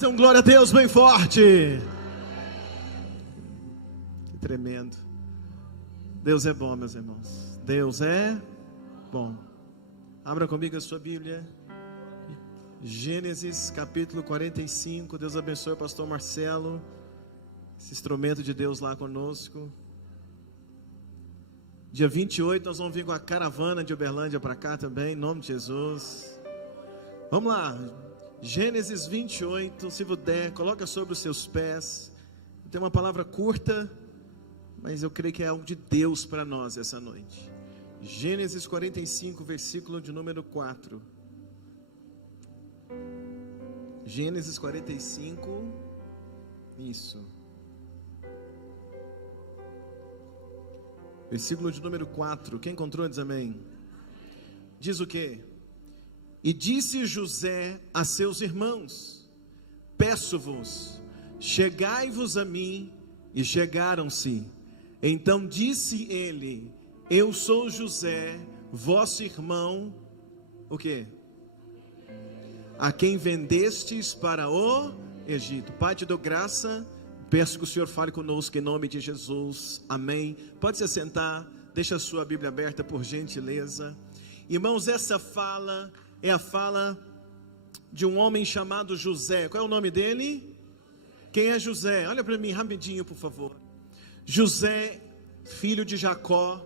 Então, glória a Deus bem forte. Que tremendo. Deus é bom, meus irmãos. Deus é bom. Abra comigo a sua Bíblia. Gênesis capítulo 45. Deus abençoe o pastor Marcelo, esse instrumento de Deus lá conosco. Dia 28 nós vamos vir com a caravana de Uberlândia para cá também, em nome de Jesus. Vamos lá, Gênesis 28, se puder, coloca sobre os seus pés. Tem uma palavra curta, mas eu creio que é algo de Deus para nós essa noite. Gênesis 45, versículo de número 4. Gênesis 45, isso. Versículo de número 4, quem encontrou diz amém. Diz o quê? E disse José a seus irmãos: peço-vos, chegai-vos a mim. E chegaram-se. Então disse ele: eu sou José, vosso irmão, o quê? A quem vendestes para o Egito. Pai, te dou graça, peço que o Senhor fale conosco em nome de Jesus, amém. Pode se sentar, deixa a sua Bíblia aberta por gentileza. Irmãos, essa fala é a fala de um homem chamado José. Qual é o nome dele? Quem é José? Olha para mim rapidinho, por favor. José, filho de Jacó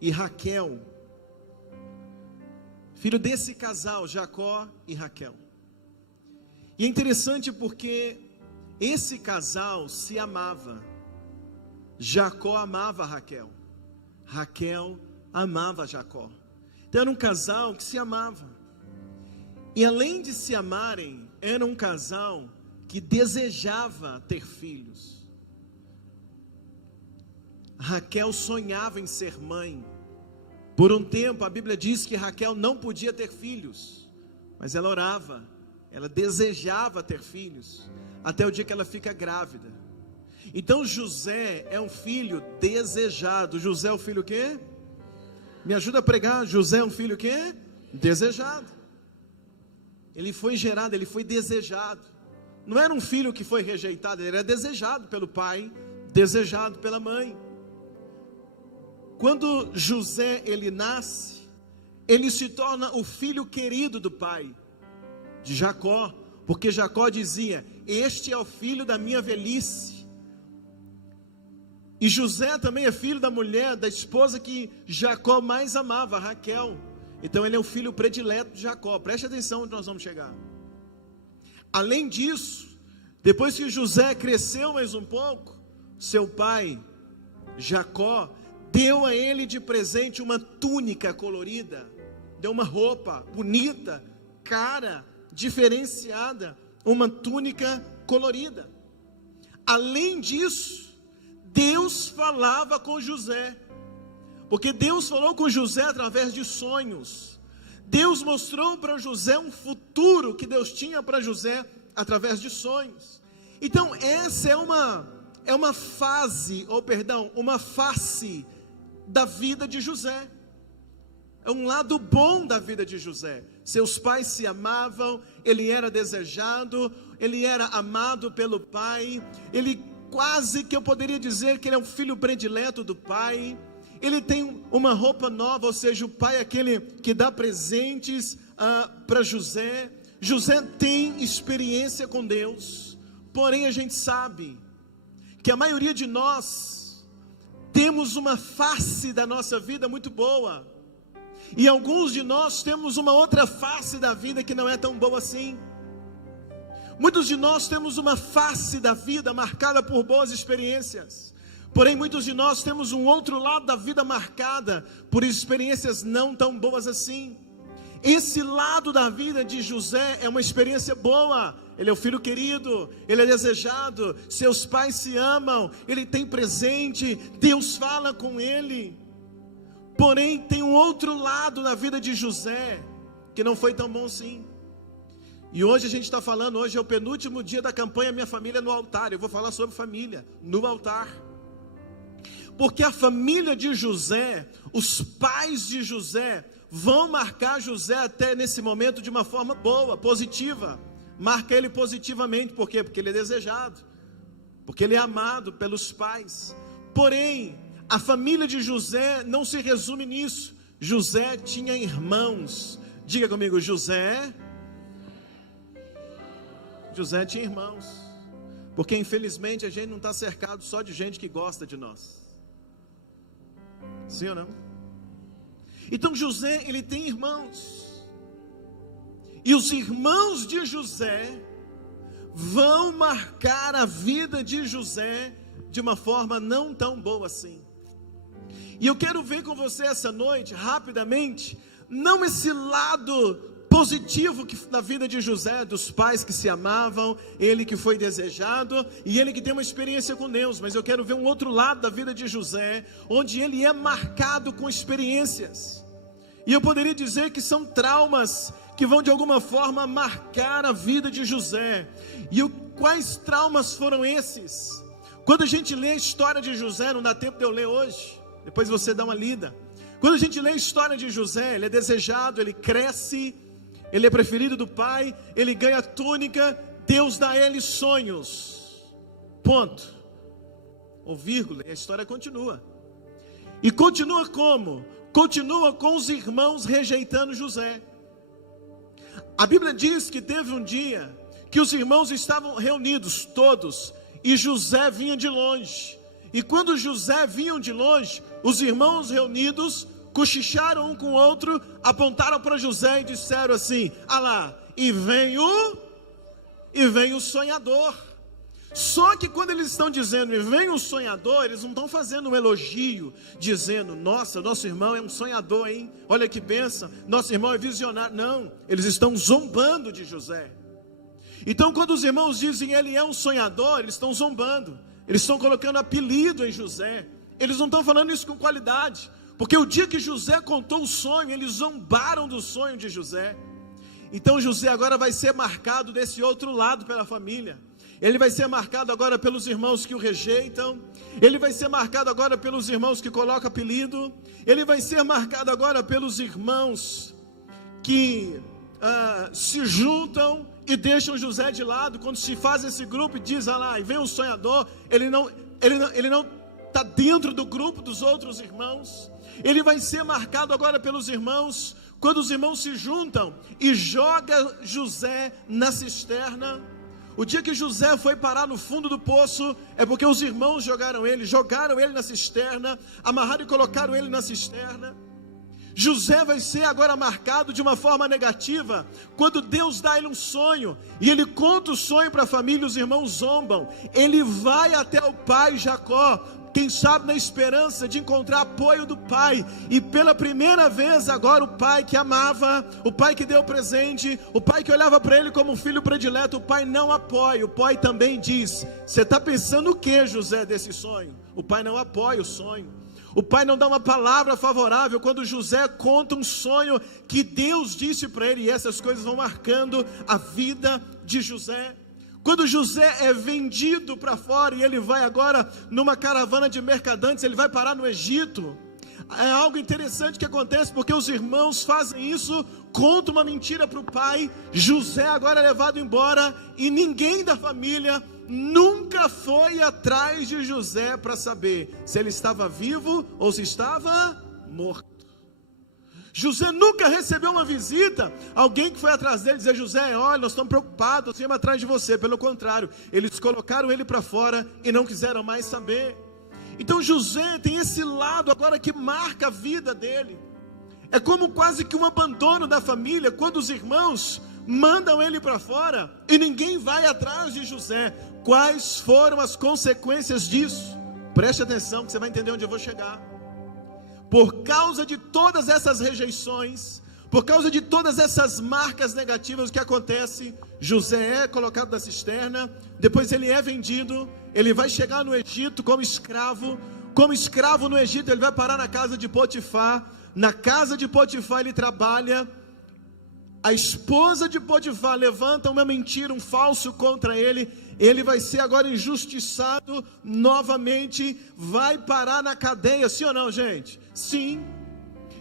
e Raquel, filho desse casal, Jacó e Raquel. E é interessante porque esse casal se amava. Jacó amava Raquel, Raquel amava Jacó. Então era um casal que se amava. E além de se amarem, era um casal que desejava ter filhos. Raquel sonhava em ser mãe. Por um tempo a Bíblia diz que Raquel não podia ter filhos, mas ela orava, ela desejava ter filhos, até o dia que ela fica grávida. Então José é um filho desejado. José é o filho o quê? Me ajuda a pregar. José é um filho o quê? Desejado. Ele foi gerado, ele foi desejado. Não era um filho que foi rejeitado, ele era desejado pelo pai, desejado pela mãe. Quando José ele nasce, ele se torna o filho querido do pai, de Jacó, porque Jacó dizia: este é o filho da minha velhice. E José também é filho da mulher, da esposa que Jacó mais amava, Raquel. Então ele é o filho predileto de Jacó. Preste atenção onde nós vamos chegar. Além disso, depois que José cresceu mais um pouco, seu pai, Jacó, deu a ele de presente uma túnica colorida, deu uma roupa bonita, cara, diferenciada, uma túnica colorida. Além disso, Deus falava com José, porque Deus falou com José através de sonhos. Deus mostrou para José um futuro que Deus tinha para José através de sonhos. Então essa é uma fase, uma face da vida de José. É um lado bom da vida de José. Seus pais se amavam, ele era desejado, ele era amado pelo pai, ele quase que eu poderia dizer que ele é um filho predileto do pai. Ele tem uma roupa nova, ou seja, o pai é aquele que dá presentes para José. José tem experiência com Deus, porém a gente sabe que a maioria de nós temos uma face da nossa vida muito boa, e alguns de nós temos uma outra face da vida que não é tão boa assim. Muitos de nós temos uma face da vida marcada por boas experiências, porém muitos de nós temos um outro lado da vida marcada por experiências não tão boas assim. Esse lado da vida de José é uma experiência boa. Ele é o filho querido, ele é desejado, seus pais se amam, ele tem presente, Deus fala com ele. Porém tem um outro lado na vida de José que não foi tão bom assim. E hoje a gente está falando, hoje é o penúltimo dia da campanha Minha Família no Altar. Eu vou falar sobre família no altar, porque a família de José, os pais de José, vão marcar José até nesse momento de uma forma boa, positiva. marca ele positivamente. Por quê? Porque ele é desejado, porque ele é amado pelos pais. Porém, a família de José não se resume nisso. José tinha irmãos. Diga comigo, José tinha irmãos. Porque infelizmente a gente não está cercado só de gente que gosta de nós. Sim ou não? Então José, ele tem irmãos. E os irmãos de José vão marcar a vida de José de uma forma não tão boa assim. E eu quero ver com você essa noite, rapidamente, não esse lado positivo na vida de José, dos pais que se amavam, ele que foi desejado, e ele que tem uma experiência com Deus, mas eu quero ver um outro lado da vida de José, onde ele é marcado com experiências, e eu poderia dizer que são traumas, que vão de alguma forma marcar a vida de José. E quais traumas foram esses? Quando a gente lê a história de José, não dá tempo de eu ler hoje, depois você dá uma lida. Quando a gente lê a história de José, ele é desejado, ele cresce, ele é preferido do pai, ele ganha túnica, Deus dá a ele sonhos, ponto, ou vírgula, e a história continua. E continua como? Continua com os irmãos rejeitando José. A Bíblia diz que teve um dia que os irmãos estavam reunidos todos, e José vinha de longe. E quando José vinha de longe, os irmãos reunidos cochicharam um com o outro, apontaram para José e disseram assim: ah lá, e vem o sonhador. Só que quando eles estão dizendo e vem o sonhador, eles não estão fazendo um elogio, dizendo: nossa, nosso irmão é um sonhador, hein? Olha que benção, nosso irmão é visionário. Não, eles estão zombando de José. Então quando os irmãos dizem ele é um sonhador, eles estão zombando, eles estão colocando apelido em José. Eles não estão falando isso com qualidade, porque o dia que José contou o sonho, eles zombaram do sonho de José. Então José agora vai ser marcado desse outro lado pela família. Ele vai ser marcado agora pelos irmãos que o rejeitam. Ele vai ser marcado agora pelos irmãos que colocam apelido. Ele vai ser marcado agora pelos irmãos que se juntam e deixam José de lado. Quando se faz esse grupo e diz: ah lá, e vem um sonhador, ele não está dentro do grupo dos outros irmãos. Ele vai ser marcado agora pelos irmãos, quando os irmãos se juntam e jogam José na cisterna. O dia que José foi parar no fundo do poço, é porque os irmãos jogaram ele na cisterna, amarraram e colocaram ele na cisterna. José vai ser agora marcado de uma forma negativa, quando Deus dá a ele um sonho, e ele conta o sonho para a família, os irmãos zombam. Ele vai até o pai Jacó, quem sabe na esperança de encontrar apoio do pai, e pela primeira vez agora o pai que amava, o pai que deu presente, o pai que olhava para ele como um filho predileto, o pai não apoia. O pai também diz: você está pensando o que, José, desse sonho? O pai não apoia o sonho. O pai não dá uma palavra favorável quando José conta um sonho que Deus disse para ele, e essas coisas vão marcando a vida de José. Quando José é vendido para fora e ele vai agora numa caravana de mercadantes, ele vai parar no Egito. É algo interessante que acontece, porque os irmãos fazem isso, contam uma mentira para o pai. José agora é levado embora e ninguém da família nunca foi atrás de José para saber se ele estava vivo ou se estava morto. José nunca recebeu uma visita, alguém que foi atrás dele dizer: José, olha, nós estamos preocupados, nós viemos atrás de você. Pelo contrário, eles colocaram ele para fora e não quiseram mais saber. Então José tem esse lado agora que marca a vida dele. É como quase que um abandono da família, quando os irmãos mandam ele para fora e ninguém vai atrás de José. Quais foram as consequências disso? Preste atenção que você vai entender onde eu vou chegar. Por causa de todas essas rejeições, por causa de todas essas marcas negativas que acontecem, José é colocado na cisterna, depois ele é vendido, ele vai chegar no Egito como escravo no Egito ele vai parar na casa de Potifar. Na casa de Potifar ele trabalha. A esposa de Potifar levanta uma mentira, um falso contra ele. Ele vai ser agora injustiçado novamente, vai parar na cadeia, sim ou não, gente? Sim.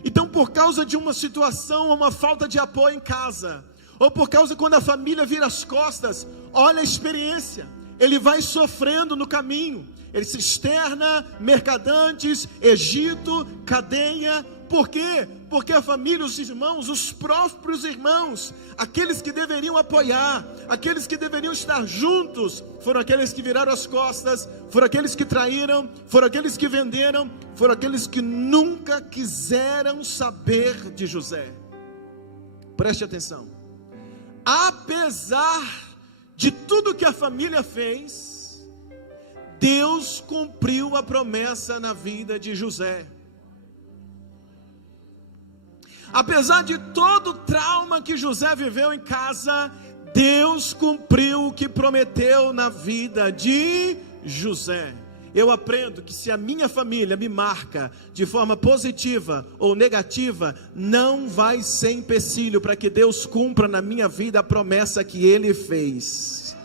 Então, por causa de uma situação, uma falta de apoio em casa, ou por causa quando a família vira as costas, olha a experiência, ele vai sofrendo no caminho, ele se externa, mercadantes, Egito, cadeia. Por quê? Porque a família, os irmãos, os próprios irmãos, aqueles que deveriam apoiar, aqueles que deveriam estar juntos, foram aqueles que viraram as costas, foram aqueles que traíram, foram aqueles que venderam, foram aqueles que nunca quiseram saber de José. Preste atenção. Apesar de tudo que a família fez, Deus cumpriu a promessa na vida de José. Apesar de todo o trauma que José viveu em casa, Deus cumpriu o que prometeu na vida de José. Eu aprendo que se a minha família me marca de forma positiva ou negativa, não vai ser empecilho para que Deus cumpra na minha vida a promessa que Ele fez.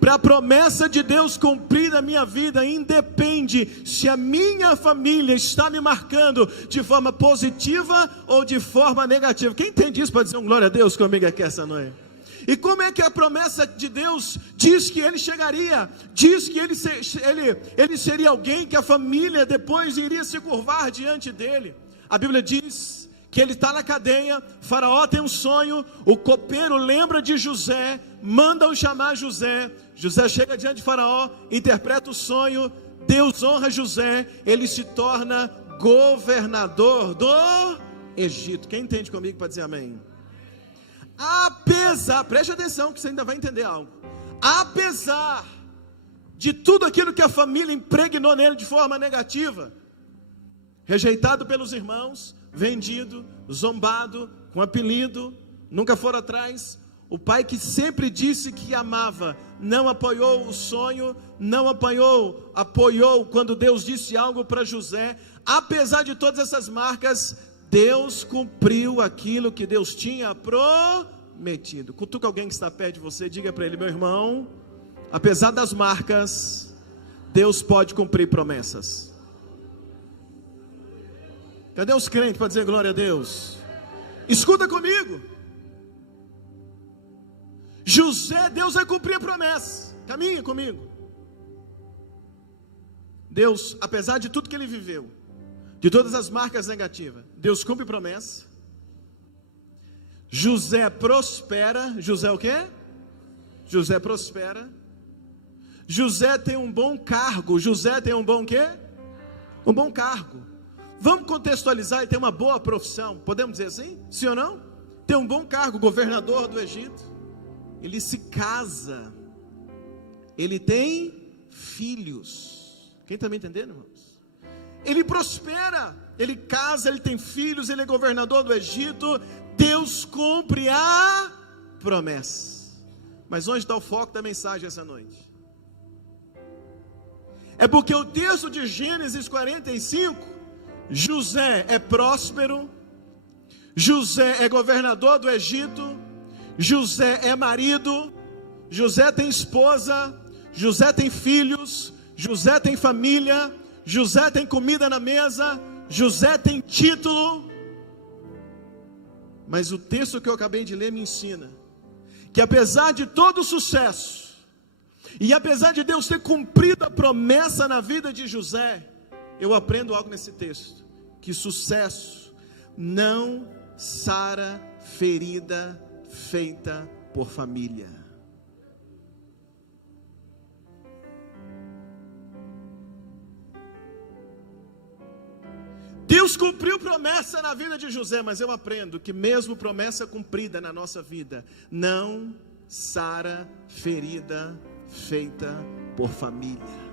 Para a promessa de Deus cumprir na minha vida, independe se a minha família está me marcando de forma positiva ou de forma negativa. Quem entende isso pode dizer um glória a Deus comigo aqui essa noite. E como é que a promessa de Deus diz que ele chegaria, diz que ele seria alguém que a família depois iria se curvar diante dele? A Bíblia diz que ele está na cadeia, Faraó tem um sonho, o copeiro lembra de José, manda-o chamar José. José chega diante de Faraó, interpreta o sonho, Deus honra José, ele se torna governador do Egito. Quem entende comigo pode dizer amém? Apesar, preste atenção que você ainda vai entender algo. Apesar de tudo aquilo que a família impregnou nele de forma negativa, rejeitado pelos irmãos, vendido, zombado, com apelido, nunca foram atrás. O pai que sempre disse que amava, não apoiou o sonho, não apoiou quando Deus disse algo para José. Apesar de todas essas marcas, Deus cumpriu aquilo que Deus tinha prometido. Cutuca alguém que está perto de você, diga para ele: meu irmão, apesar das marcas, Deus pode cumprir promessas. Cadê os crentes para dizer glória a Deus? Escuta comigo. José, Deus vai cumprir a promessa. Caminha comigo. Deus, apesar de tudo que ele viveu, de todas as marcas negativas, Deus cumpre promessa. José prospera. José o quê? José prospera. José tem um bom cargo. José tem um bom quê? Um bom cargo. Vamos contextualizar, ele tem uma boa profissão. Podemos dizer assim? Sim ou não? Tem um bom cargo, governador do Egito. Ele se casa. Ele tem filhos. Quem está me entendendo, irmãos? Ele prospera, ele casa, ele tem filhos, ele é governador do Egito. Deus cumpre a promessa. Mas onde está o foco da mensagem essa noite? É porque o texto de Gênesis 45, José é próspero, José é governador do Egito, José é marido, José tem esposa, José tem filhos, José tem família, José tem comida na mesa, José tem título. Mas o texto que eu acabei de ler me ensina que apesar de todo o sucesso, e apesar de Deus ter cumprido a promessa na vida de José, eu aprendo algo nesse texto, que sucesso não sara ferida feita por família. Deus cumpriu promessa na vida de José, mas eu aprendo que mesmo promessa cumprida na nossa vida, não sara ferida feita por família.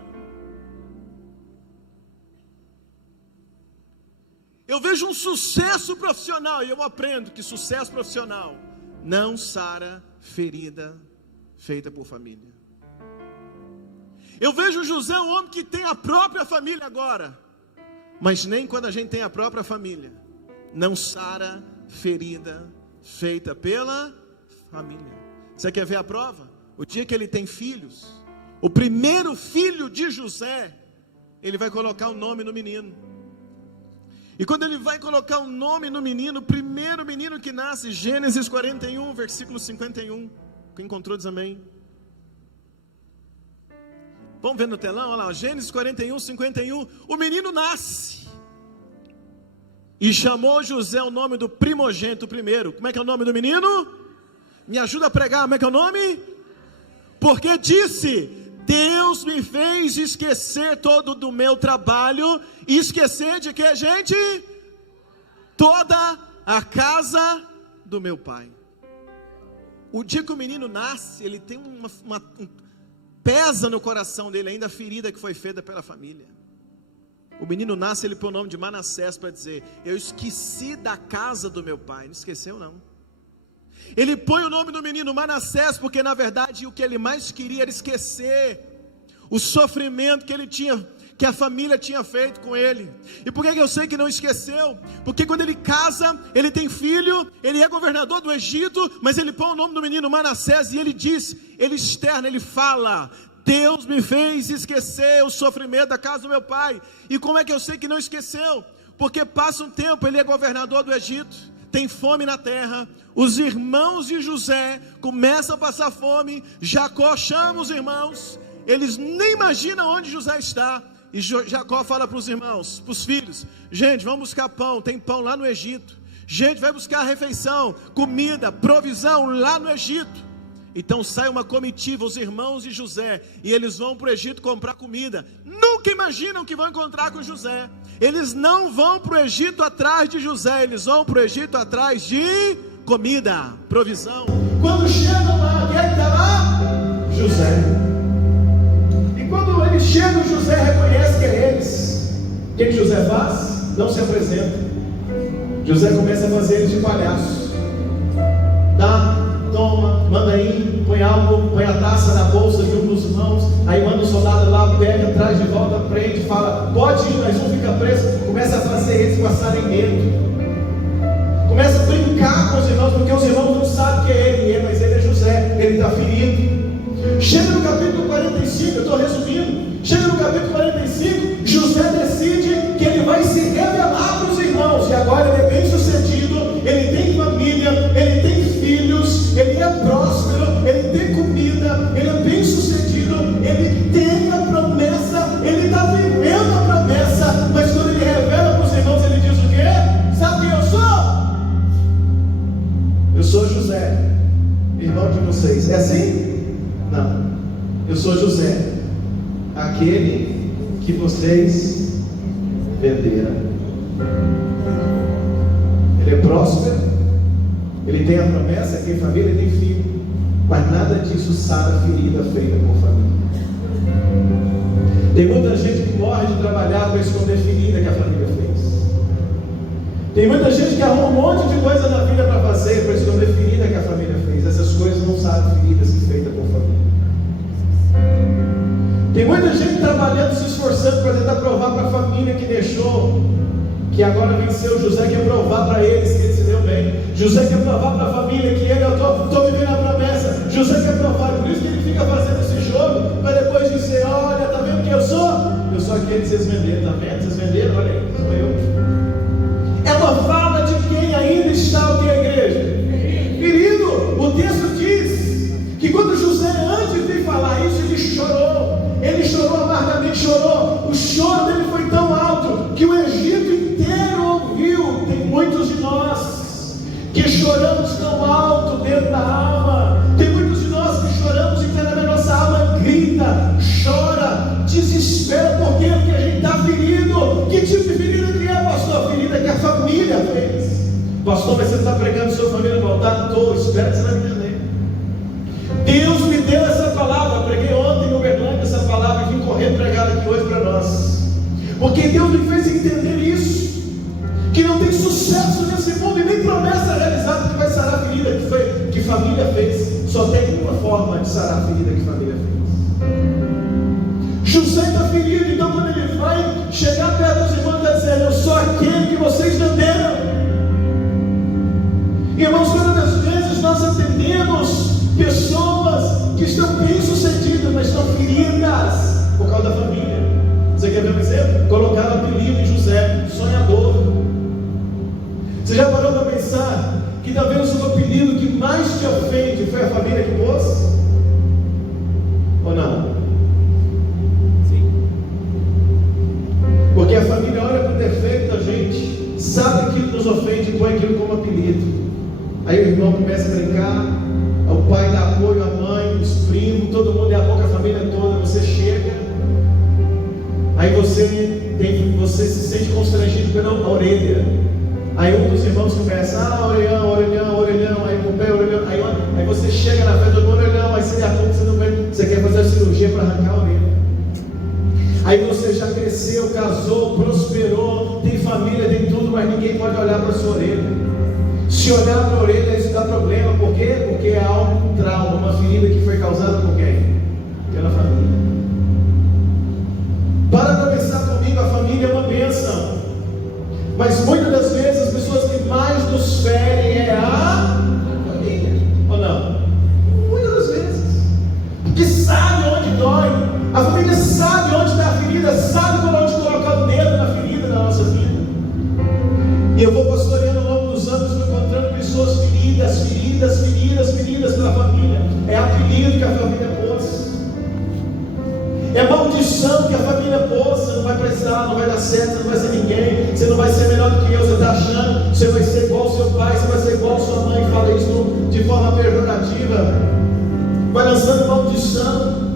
Eu vejo um sucesso profissional e eu aprendo que sucesso profissional não sara ferida feita por família. Eu vejo José, um homem que tem a própria família agora, mas nem quando a gente tem a própria família, não sara ferida feita pela família. Você quer ver a prova? O dia que ele tem filhos, o primeiro filho de José, ele vai colocar o nome no menino. E quando ele vai colocar um nome no menino, o primeiro menino que nasce, Gênesis 41, versículo 51. Quem encontrou diz amém. Vamos ver no telão, olha lá, Gênesis 41, 51. O menino nasce. E chamou José o nome do primogênito primeiro. Como é que é o nome do menino? Me ajuda a pregar, como é que é o nome? Porque disse: Deus me fez esquecer todo do meu trabalho. E esquecer de que, gente? Toda a casa do meu pai. O dia que o menino nasce, ele tem pesa no coração dele ainda a ferida que foi feita pela família. O menino nasce, ele põe o nome de Manassés para dizer: eu esqueci da casa do meu pai. Não esqueceu não. Ele põe o nome do menino Manassés, porque na verdade o que ele mais queria era esquecer o sofrimento que ele tinha, que a família tinha feito com ele. E por que eu sei que não esqueceu? Porque quando ele casa, ele tem filho, ele é governador do Egito, mas ele põe o nome do menino Manassés, e ele diz, ele externa, ele fala: Deus me fez esquecer o sofrimento da casa do meu pai. E como é que eu sei que não esqueceu? Porque passa um tempo, ele é governador do Egito, tem fome na terra, os irmãos de José começam a passar fome, Jacó chama os irmãos, eles nem imaginam onde José está, e Jacó fala para os irmãos, para os filhos: gente, vamos buscar pão, tem pão lá no Egito, gente, vai buscar refeição, comida, provisão lá no Egito. Então sai uma comitiva, os irmãos de José, e eles vão para o Egito comprar comida. Nunca imaginam que vão encontrar com José. Eles não vão para o Egito atrás de José, eles vão para o Egito atrás de comida, provisão. Quando chegam lá, quem é que está lá? José. E quando eles chegam, José reconhece que é eles. O que José faz? Não se apresenta. José começa a fazer eles de palhaço. Toma, manda aí, põe álcool, põe a taça na bolsa de um dos irmãos, aí manda o soldado lá, pega, traz de volta, prende, fala: pode ir, mas um fica preso. Começa a fazer eles passarem medo, começa a brincar com os irmãos, porque os irmãos não sabem que é ele, mas ele é José, ele está ferido. Chega no capítulo 45, eu estou resumindo, chega no capítulo 45, José decide que ele vai se revelar para os irmãos, e agora ele é bem sucedido, ele tem família, ele tem filhos, ele é próspero, ele tem comida, ele é bem sucedido, ele tem a promessa, ele está vivendo a promessa, mas quando ele revela para os irmãos, ele diz o quê? Sabe quem eu sou? Eu sou José, irmão de vocês. É assim? Não. Eu sou José, aquele que vocês venderam. Ele é próspero, ele tem a promessa, ele tem família, ele tem filho, mas nada disso sara a ferida feita por família. Tem muita gente que morre de trabalhar para esconder ferida que a família fez. Tem muita gente que arruma um monte de coisa na vida para fazer, para esconder ferida que a família fez. Essas coisas não saram feridas feitas por família. Tem muita gente trabalhando, se esforçando para tentar provar para a família que deixou, que agora venceu. José quer provar para eles que ele se deu bem. José quer provar para a família que ele, eu estou vivendo a promessa. José quer provar, por isso que ele fica fazendo esse jogo, para depois dizer: olha, está vendo quem eu sou? Eu sou aquele que vocês venderam, está vendo? Vocês venderam? Olha aí, sou eu. É uma fala de quem ainda está o que, a igreja? Ferido. O texto diz que quando José, antes de falar isso, ele chorou amargamente, chorou. O choro dele foi tão alto que o Egito inteiro ouviu. Tem muitos de nós que choramos tão alto dentro da alma. Tem muitos de nós que choramos internamente, nossa alma grita, chora, desespera, porque a gente está ferido. Que tipo de ferida que é, pastor? A ferida que a família fez. Pastor, mas você está pregando sua família no altar? Estou, espero que você vai entender. Deus me deu essa palavra, preguei ontem em Uberlândia essa palavra e vim correndo pregar aqui hoje para nós, porque Deus me fez entender isso, que não tem sucesso nesse mundo e nem promessa realizada que vai sarar a ferida que família fez. Só tem uma forma de sarar a ferida que família fez. José está ferido, então quando ele vai chegar perto dos irmãos, está dizendo: eu sou aquele que vocês venderam. Irmãos, quantas vezes nós atendemos pessoas que estão bem sucedidas, mas estão feridas por causa da família. Você quer ver um exemplo? Colocaram o apelido em José, sonhador. Você já parou para pensar que talvez o apelido que mais te ofende foi a família que pôs? Ou não? Sim. Porque a família olha para o defeito da gente, sabe que nos ofende e põe aquilo como apelido. Aí o irmão começa a brincar, o pai dá apoio, a mãe, os primos, todo mundo, e a pouco a família toda, você chega, aí você se sente constrangido pela orelha. Aí um dos irmãos começa, orelhão, orelhão, orelhão, aí o pé, orelhão, aí você chega na frente do orelhão, aí você aponta, você quer fazer a cirurgia para arrancar a orelha. Aí você já cresceu, casou, prosperou, tem família, tem tudo, mas ninguém pode olhar para a sua orelha. Se olhar para a orelha, isso dá problema. Por quê? Porque é algo, um trauma, uma ferida que foi causada por quem? Pela família. Para pensar comigo, a família é uma bênção. Mas muitas das vezes as pessoas que mais nos ferem é a família. Ou não? Muitas das vezes. Porque sabe onde dói. A família sabe onde está a ferida, sabe por onde colocar o dedo na ferida da nossa vida. E eu vou pastoreando ao longo dos anos, encontrando pessoas feridas pela família. É apelido que a família pôs. É maldição que a família pôs. Você não vai prestar, não vai dar certo, você não vai ser ninguém, você não vai ser melhor do que eu, você está achando, você vai ser igual ao seu pai, você vai ser igual a sua mãe, fala isso de forma pejorativa. Vai lançando maldição.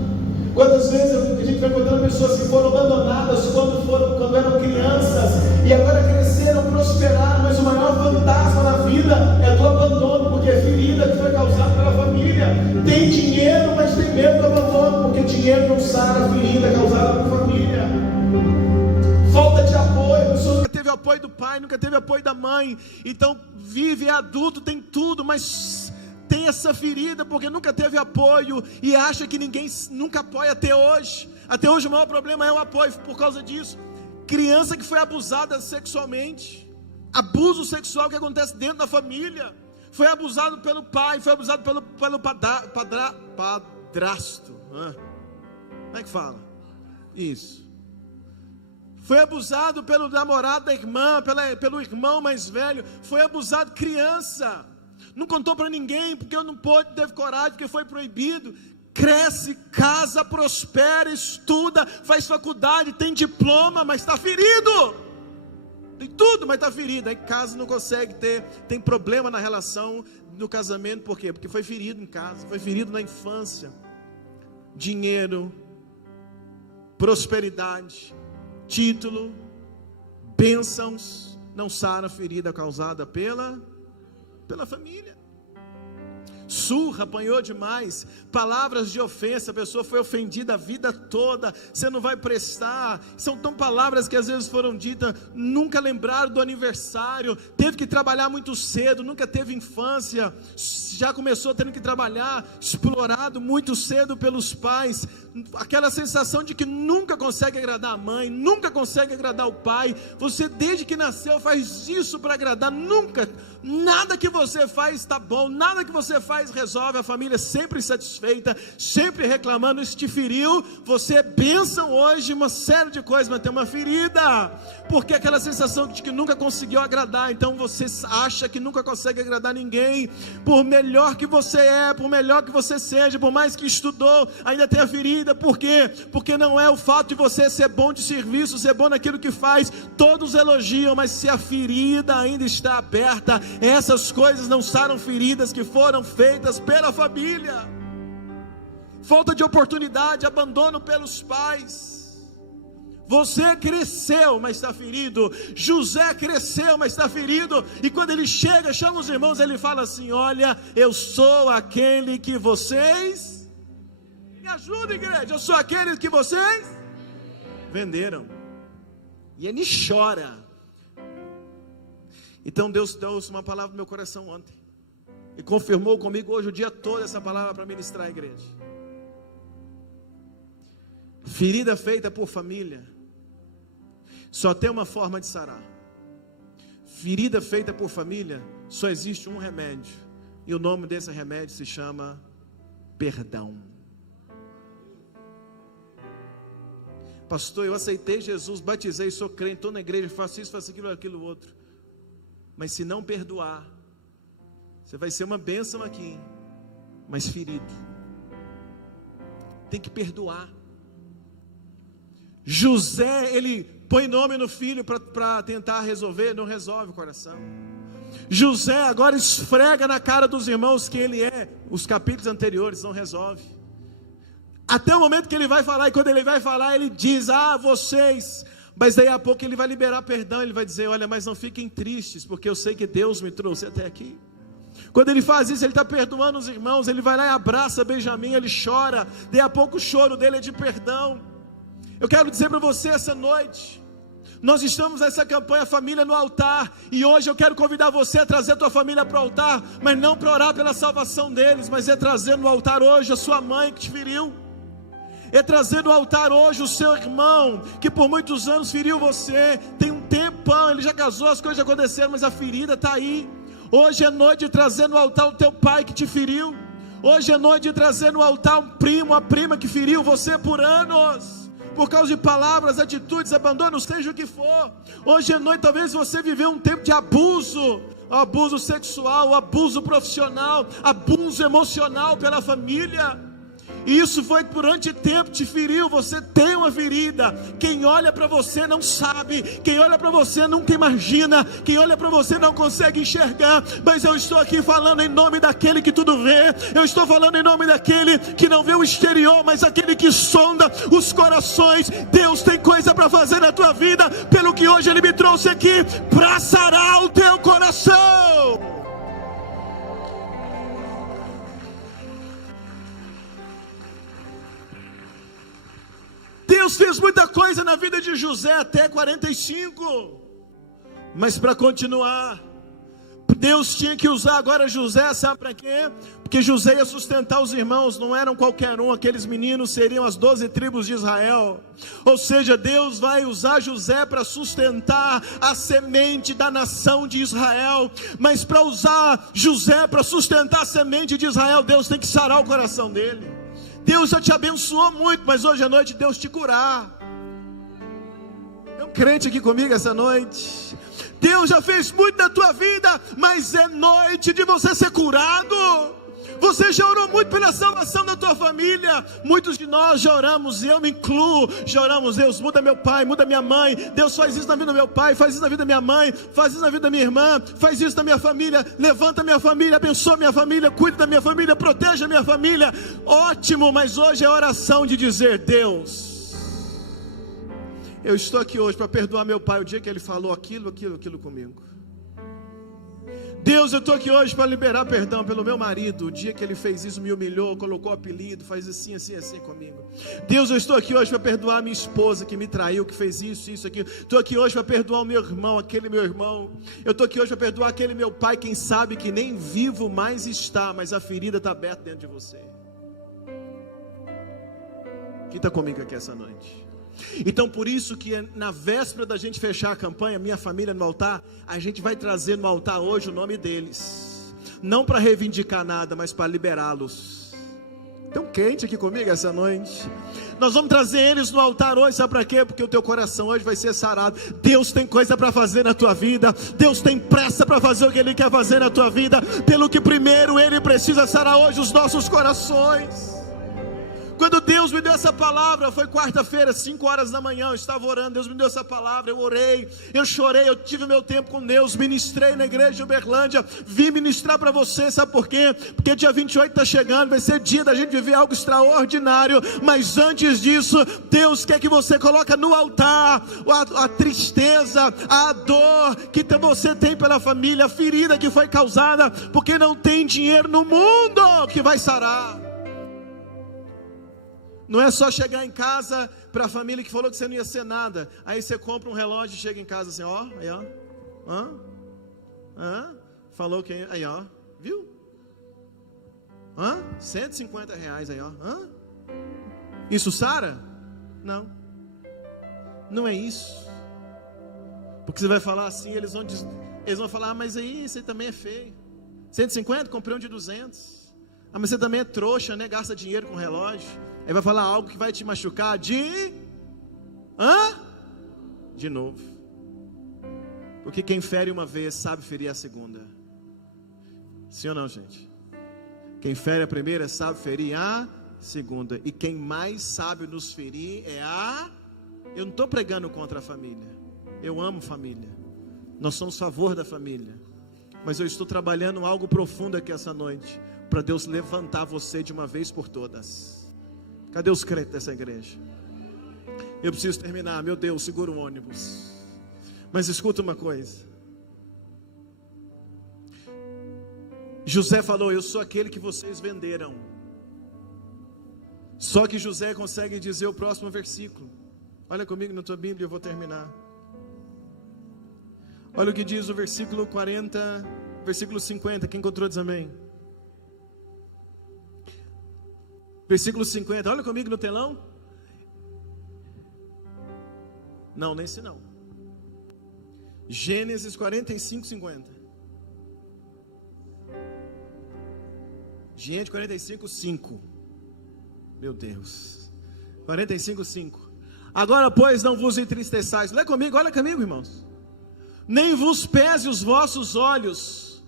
Quantas vezes a gente vai encontrando pessoas que foram abandonadas quando eram crianças e agora cresceram, prosperaram, mas o maior fantasma na vida é do abandono, porque é ferida que foi causada pela família. Tem dinheiro, mas tem medo do abandono, porque dinheiro não sara a ferida causada por família. Falta de apoio, a pessoa nunca teve apoio do pai, nunca teve apoio da mãe, então vive, é adulto, tem tudo, mas tem essa ferida porque nunca teve apoio e acha que ninguém nunca apoia até hoje. Até hoje o maior problema é o apoio por causa disso. Criança que foi abusada sexualmente, abuso sexual que acontece dentro da família, foi abusado pelo pai, foi abusado pelo padrasto. Como é que fala? Isso. Foi abusado pelo namorado da irmã, pelo irmão mais velho, foi abusado criança. Não contou para ninguém, porque eu não pôde, teve coragem, porque foi proibido. Cresce, casa, prospera, estuda, faz faculdade, tem diploma, mas está ferido. Tem tudo, mas está ferido. Aí casa não consegue ter, tem problema na relação, no casamento, por quê? Porque foi ferido em casa, foi ferido na infância. Dinheiro, prosperidade, título, bênçãos, não sara a ferida causada pela família. Surra, apanhou demais, palavras de ofensa, a pessoa foi ofendida a vida toda, você não vai prestar, são tão palavras que às vezes foram ditas, nunca lembraram do aniversário, teve que trabalhar muito cedo, nunca teve infância, já começou tendo que trabalhar, explorado muito cedo pelos pais, aquela sensação de que nunca consegue agradar a mãe, nunca consegue agradar o pai, você desde que nasceu faz isso para agradar, nunca, nada que você faz está bom, nada que você faz resolve, a família sempre insatisfeita, sempre reclamando, isso te feriu, você é bênção hoje, uma série de coisas, mas tem uma ferida, porque aquela sensação de que nunca conseguiu agradar, então você acha que nunca consegue agradar ninguém, por melhor que você é, por melhor que você seja, por mais que estudou, ainda tem a ferida, por quê? Porque não é o fato de você ser bom de serviço, ser bom naquilo que faz, todos elogiam, mas se a ferida ainda está aberta, essas coisas não saram feridas que foram feitas pela família. Falta de oportunidade, abandono pelos pais. Você cresceu, mas está ferido. José cresceu, mas está ferido. E quando ele chega, chama os irmãos, ele fala assim: olha, eu sou aquele que vocês, me ajuda, igreja, eu sou aquele que vocês venderam. E ele chora. Então Deus deu uma palavra no meu coração ontem, e confirmou comigo hoje o dia todo essa palavra para ministrar a igreja. Ferida feita por família só tem uma forma de sarar. Ferida feita por família só existe um remédio, e o nome desse remédio se chama perdão. Pastor, eu aceitei Jesus, batizei, sou crente, estou na igreja, faço isso, faço aquilo, aquilo outro, Mas se não perdoar, você vai ser uma bênção aqui, mas ferido. Tem que perdoar. José, ele põe nome no filho para tentar resolver, não resolve o coração. José agora esfrega na cara dos irmãos que ele é. Os capítulos anteriores não resolve. Até o momento que ele vai falar, e quando ele vai falar, ele diz: vocês. Mas daí a pouco ele vai liberar perdão, ele vai dizer: olha, mas não fiquem tristes, porque eu sei que Deus me trouxe até aqui. Quando ele faz isso, ele está perdoando os irmãos. Ele vai lá e abraça Benjamim, ele chora. Daí a pouco o choro dele é de perdão. Eu quero dizer para você essa noite, nós estamos nessa campanha Família no Altar, e hoje eu quero convidar você a trazer a tua família para o altar, mas não para orar pela salvação deles, mas é trazer no altar hoje a sua mãe que te feriu, é trazer no altar hoje o seu irmão, que por muitos anos feriu você, tem um tempão, ele já casou, as coisas já aconteceram, mas a ferida está aí. Hoje é noite de trazer no altar o teu pai que te feriu, hoje é noite de trazer no altar um primo, a prima que feriu você por anos, por causa de palavras, atitudes, abandono, seja o que for. Hoje à noite talvez você viveu um tempo de abuso, abuso sexual, abuso profissional, abuso emocional pela família, e isso foi durante tempo, te feriu. Você tem uma ferida. Quem olha para você não sabe, quem olha para você nunca imagina, quem olha para você não consegue enxergar, mas eu estou aqui falando em nome daquele que tudo vê, eu estou falando em nome daquele que não vê o exterior, mas aquele que sonda os corações. Deus tem coisa para fazer na tua vida, pelo que hoje Ele me trouxe aqui, para sarar o teu coração. Deus fez muita coisa na vida de José até 45, mas para continuar, Deus tinha que usar agora José, sabe para quê? Porque José ia sustentar os irmãos, não eram qualquer um, aqueles meninos seriam as 12 tribos de Israel, ou seja, Deus vai usar José para sustentar a semente da nação de Israel, mas para usar José para sustentar a semente de Israel, Deus tem que sarar o coração dele. Deus já te abençoou muito, mas hoje à noite Deus te curar. Tem um crente aqui comigo essa noite. Deus já fez muito na tua vida, mas é noite de você ser curado. Você já orou muito pela salvação da tua família. Muitos de nós já oramos, e eu me incluo, já oramos: Deus, muda meu pai, muda minha mãe. Deus, faz isso na vida do meu pai, faz isso na vida da minha mãe, faz isso na vida da minha irmã, faz isso na minha família, levanta minha família, abençoa minha família, cuida da minha família, proteja a minha família. Ótimo, mas hoje é oração de dizer: Deus, eu estou aqui hoje para perdoar meu pai o dia que ele falou aquilo comigo. Deus, eu estou aqui hoje para liberar perdão pelo meu marido, o dia que ele fez isso, me humilhou, colocou apelido, faz assim comigo. Deus, eu estou aqui hoje para perdoar a minha esposa que me traiu, que fez isso, aquilo. Estou aqui hoje para perdoar o meu irmão, aquele meu irmão. Eu estou aqui hoje para perdoar aquele meu pai, quem sabe que nem vivo mais está, mas a ferida está aberta dentro de você. Quem está comigo aqui essa noite? Então por isso que na véspera da gente fechar a campanha Minha Família no Altar, a gente vai trazer no altar hoje o nome deles, não para reivindicar nada, mas para liberá-los. Tão quente aqui comigo essa noite. Nós vamos trazer eles no altar hoje, sabe para quê? Porque o teu coração hoje vai ser sarado. Deus tem coisa para fazer na tua vida, Deus tem pressa para fazer o que Ele quer fazer na tua vida, pelo que primeiro Ele precisa sarar hoje os nossos corações. Quando Deus me deu essa palavra, foi quarta-feira, 5 horas da manhã, eu estava orando, Deus me deu essa palavra, eu orei, eu chorei, eu tive meu tempo com Deus, ministrei na igreja de Uberlândia, vim ministrar para você, sabe por quê? Porque dia 28 está chegando, vai ser dia da gente viver algo extraordinário, mas antes disso, Deus quer que você coloque no altar a tristeza, a dor que você tem pela família, a ferida que foi causada, porque não tem dinheiro no mundo que vai sarar. Não é só chegar em casa para a família que falou que você não ia ser nada. Aí você compra um relógio e chega em casa assim, ó, aí ó, falou que aí ó, viu? R$150 aí ó, Isso sara? Não. Não é isso. Porque você vai falar assim, eles vão falar, mas aí você também é feio. 150? Comprei um de 200. Mas você também é trouxa, né? Gasta dinheiro com relógio. Aí vai falar algo que vai te machucar de novo. Porque quem fere uma vez sabe ferir a segunda. Sim ou não, gente? Quem fere a primeira sabe ferir a segunda. E quem mais sabe nos ferir é a... Eu não estou pregando contra a família. Eu amo família. Nós somos a favor da família. Mas eu estou trabalhando algo profundo aqui essa noite, para Deus levantar você de uma vez por todas. Cadê os crentes dessa igreja? Eu preciso terminar, meu Deus, segura o ônibus. Mas escuta uma coisa. José falou: eu sou aquele que vocês venderam. Só que José consegue dizer o próximo versículo. Olha comigo na tua Bíblia, eu vou terminar. Olha o que diz o versículo 40, versículo 50, quem encontrou diz amém. Versículo 50, olha comigo no telão. Não, nesse não. Gênesis 45, 50. Gente, 45, 5. Meu Deus. 45, 5. Agora, pois, não vos entristeçais. Lê comigo, olha comigo, irmãos. Nem vos pese os vossos olhos,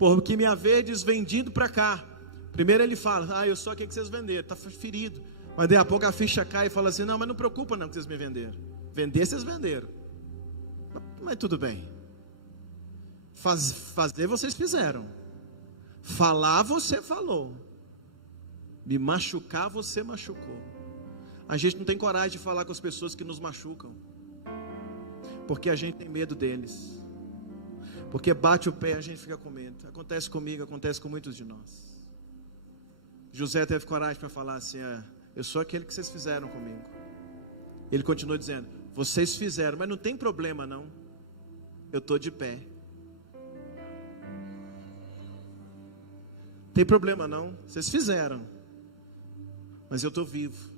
porque me haverdes vendido para cá. Primeiro ele fala: eu sou aquele que vocês venderam, está ferido. Mas daí a pouco a ficha cai e fala assim: não, mas não preocupa não que vocês me venderam. Vender vocês venderam, mas tudo bem. Fazer vocês fizeram. Falar você falou. Me machucar você machucou. A gente não tem coragem de falar com as pessoas que nos machucam, porque a gente tem medo deles. Porque bate o pé, a gente fica com medo. Acontece comigo, acontece com muitos de nós. José teve coragem para falar assim: eu sou aquele que vocês fizeram comigo. Ele continuou dizendo: vocês fizeram, mas não tem problema não. Eu estou de pé. Tem problema não, vocês fizeram, mas eu estou vivo.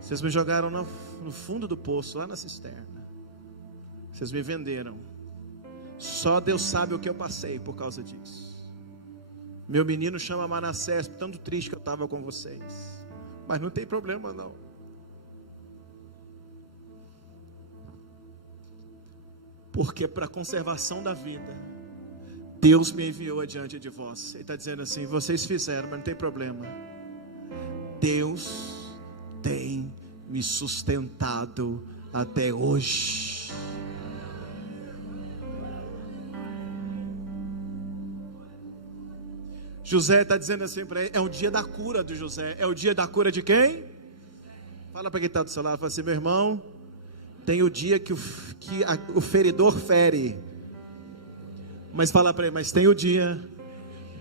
Vocês me jogaram no fundo do poço, lá na cisterna. Vocês me venderam. Só Deus sabe o que eu passei por causa disso. Meu menino chama Manassés, tanto triste que eu estava com vocês. Mas não tem problema não. Porque para a conservação da vida, Deus me enviou adiante de vós. Ele está dizendo assim: vocês fizeram, mas não tem problema. Deus tem me sustentado até hoje. José está dizendo assim para ele: é o dia da cura de José. É o dia da cura de quem? Fala para quem está do seu lado, fala assim: meu irmão, tem o dia que o feridor fere. Mas fala para ele: mas tem o dia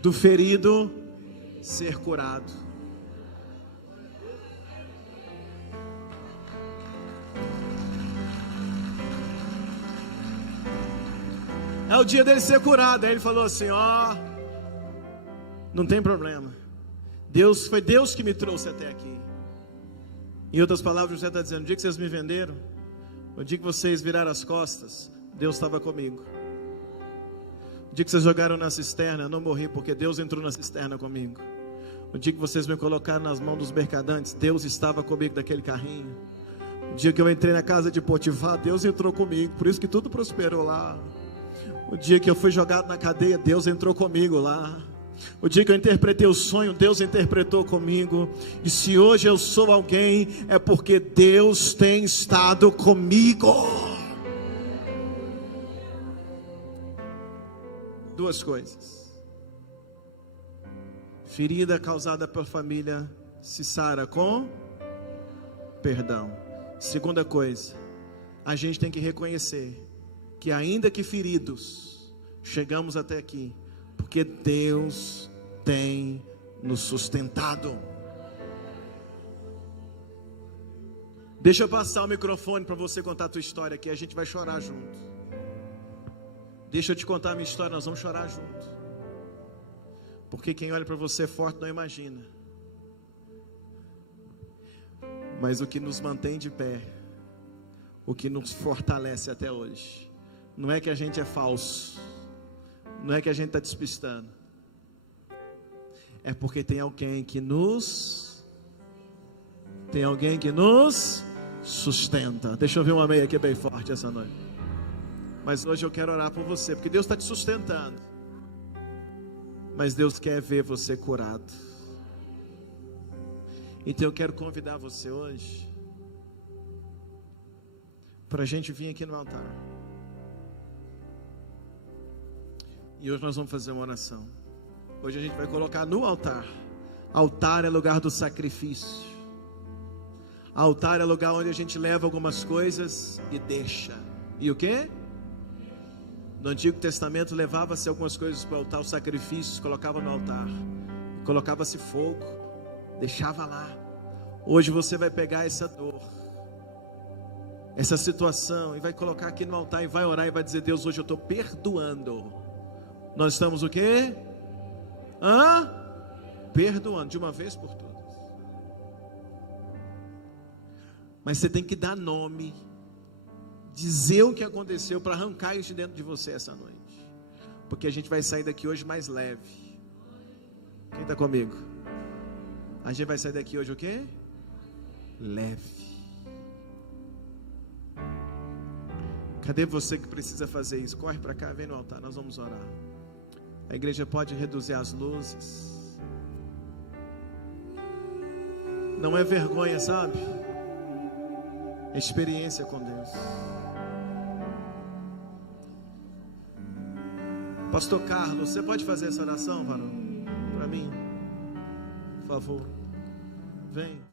do ferido ser curado. É o dia dele ser curado. Aí ele falou assim: não tem problema. Foi Deus que me trouxe até aqui. Em outras palavras, José está dizendo: o dia que vocês me venderam, o dia que vocês viraram as costas, Deus estava comigo. O dia que vocês jogaram na cisterna, eu não morri, porque Deus entrou na cisterna comigo. O dia que vocês me colocaram nas mãos dos mercadantes, Deus estava comigo daquele carrinho. O dia que eu entrei na casa de Potifar, Deus entrou comigo. Por isso que tudo prosperou lá. O dia que eu fui jogado na cadeia, Deus entrou comigo lá. O dia que eu interpretei o sonho, Deus interpretou comigo. E se hoje eu sou alguém, é porque Deus tem estado comigo. Duas coisas: ferida causada pela família se sara com perdão. Segunda coisa, a gente tem que reconhecer que ainda que feridos, chegamos até aqui porque Deus tem nos sustentado. Deixa eu passar o microfone para você contar a tua história aqui. A gente vai chorar junto. Deixa eu te contar a minha história, nós vamos chorar junto. Porque quem olha para você forte não imagina. Mas o que nos mantém de pé, o que nos fortalece até hoje, não é que a gente é falso, não é que a gente está despistando, é porque tem alguém que nos sustenta. Deixa eu ver um amém aqui bem forte essa noite. Mas hoje eu quero orar por você, porque Deus está te sustentando. Mas Deus quer ver você curado. Então eu quero convidar você hoje para a gente vir aqui no altar. E hoje nós vamos fazer uma oração. Hoje a gente vai colocar no altar. Altar é lugar do sacrifício. Altar é lugar onde a gente leva algumas coisas e deixa. E o quê? No Antigo Testamento levava-se algumas coisas para o altar, os sacrifícios, colocava no altar. Colocava-se fogo, deixava lá. Hoje você vai pegar essa dor, essa situação, e vai colocar aqui no altar, e vai orar, e vai dizer: Deus, hoje eu estou perdoando. Nós estamos o quê? Perdoando, de uma vez por todas. Mas você tem que dar nome, dizer o que aconteceu, para arrancar isso de dentro de você essa noite. Porque a gente vai sair daqui hoje mais leve. Quem está comigo? A gente vai sair daqui hoje o quê? Leve. Cadê você que precisa fazer isso? Corre para cá, vem no altar, nós vamos orar. A igreja pode reduzir as luzes. Não é vergonha, sabe? É experiência com Deus. Pastor Carlos, você pode fazer essa oração, varão? Para mim, por favor. Vem.